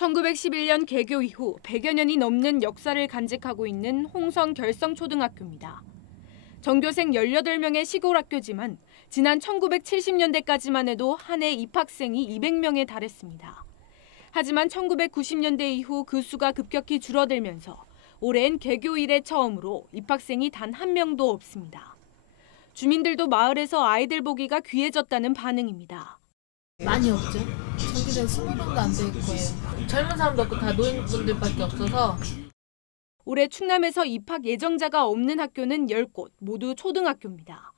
1911년 개교 이후 100여 년이 넘는 역사를 간직하고 있는 홍성 결성초등학교입니다. 전교생 18명의 시골 학교지만 지난 1970년대까지만 해도 한 해 입학생이 200명에 달했습니다. 하지만 1990년대 이후 그 수가 급격히 줄어들면서 올해엔 개교 이래 처음으로 입학생이 단 한 명도 없습니다. 주민들도 마을에서 아이들 보기가 귀해졌다는 반응입니다. 많이 없죠. 전기장 20명도 안 될 거예요. 젊은 사람도 없고 다 노인분들밖에 없어서. 올해 충남에서 입학 예정자가 없는 학교는 10곳, 모두 초등학교입니다.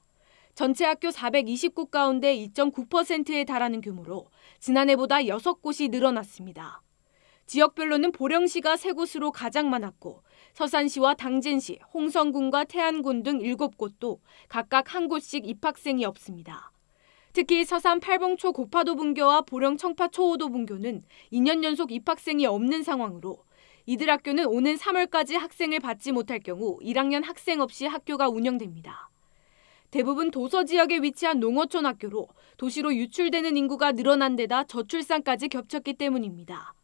전체 학교 420곳 가운데 2.9%에 달하는 규모로 지난해보다 6곳이 늘어났습니다. 지역별로는 보령시가 3곳으로 가장 많았고 서산시와 당진시, 홍성군과 태안군 등 7곳도 각각 1곳씩 입학생이 없습니다. 특히 서산 팔봉초 고파도분교와 보령 청파 초호도분교는 2년 연속 입학생이 없는 상황으로 이들 학교는 오는 3월까지 학생을 받지 못할 경우 1학년 학생 없이 학교가 운영됩니다. 대부분 도서 지역에 위치한 농어촌 학교로 도시로 유출되는 인구가 늘어난 데다 저출산까지 겹쳤기 때문입니다.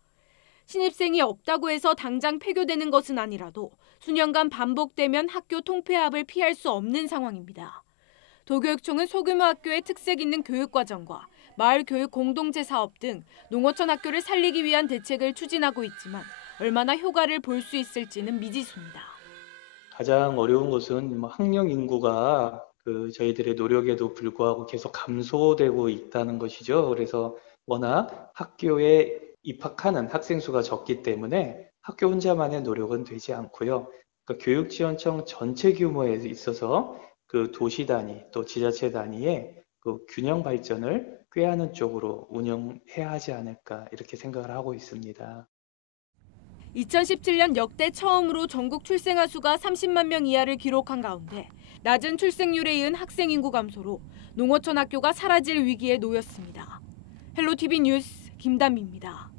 신입생이 없다고 해서 당장 폐교되는 것은 아니라도 수년간 반복되면 학교 통폐합을 피할 수 없는 상황입니다. 도교육청은 소규모 학교의 특색 있는 교육과정과 마을 교육 공동체 사업 등 농어촌 학교를 살리기 위한 대책을 추진하고 있지만 얼마나 효과를 볼 수 있을지는 미지수입니다. 가장 어려운 것은 학령 인구가 저희들의 노력에도 불구하고 계속 감소되고 있다는 것이죠. 그래서 워낙 학교에 입학하는 학생 수가 적기 때문에 학교 혼자만의 노력은 되지 않고요. 그러니까 교육지원청 전체 규모에 있어서 그 도시 단위 또 지자체 단위의 그 균형 발전을 꾀하는 쪽으로 운영해야 하지 않을까 이렇게 생각을 하고 있습니다. 2017년 역대 처음으로 전국 출생아 수가 30만 명 이하를 기록한 가운데 낮은 출생률에 이은 학생 인구 감소로 농어촌 학교가 사라질 위기에 놓였습니다. 헬로티비 뉴스 김단미입니다.